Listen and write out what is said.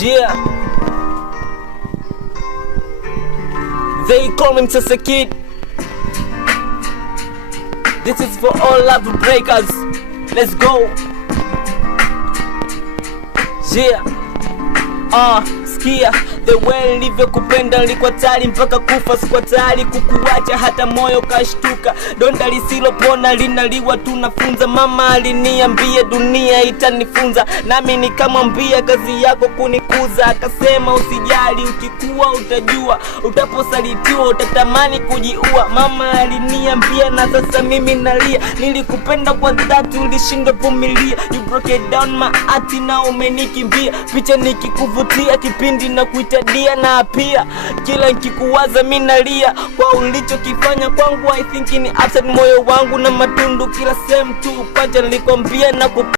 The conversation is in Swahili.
Yeah. They call me just a kid. This is for all love breakers. Let's go. Yeah. Sikia the way nilivyokupenda, nilikuwa tayari mpaka kufa, sikuwa tayari kukuacha hata moyo kashtuka. Donda lisilopona linaliwa tunafunza. Mama aliniambia dunia itanifunza, nami nikamwambia kazi yako kunikuza. Akasema usijali, ukikuwa utajua, utaposalitiwa utatamani kujiua. Mama aliniambia na sasa mimi nalia, nilikupenda kwa dhati ulishindwa vumilia. You broke it down my heart na umenikimbia. Picha nikikuvutia kipindi na kuitadia, na pia kila nikikuwaza mimi nalia kwa ulichokifanya kwangu. I think ni upset moyo wangu na matundu kila sehemu tu. Kwanza nilikwambia na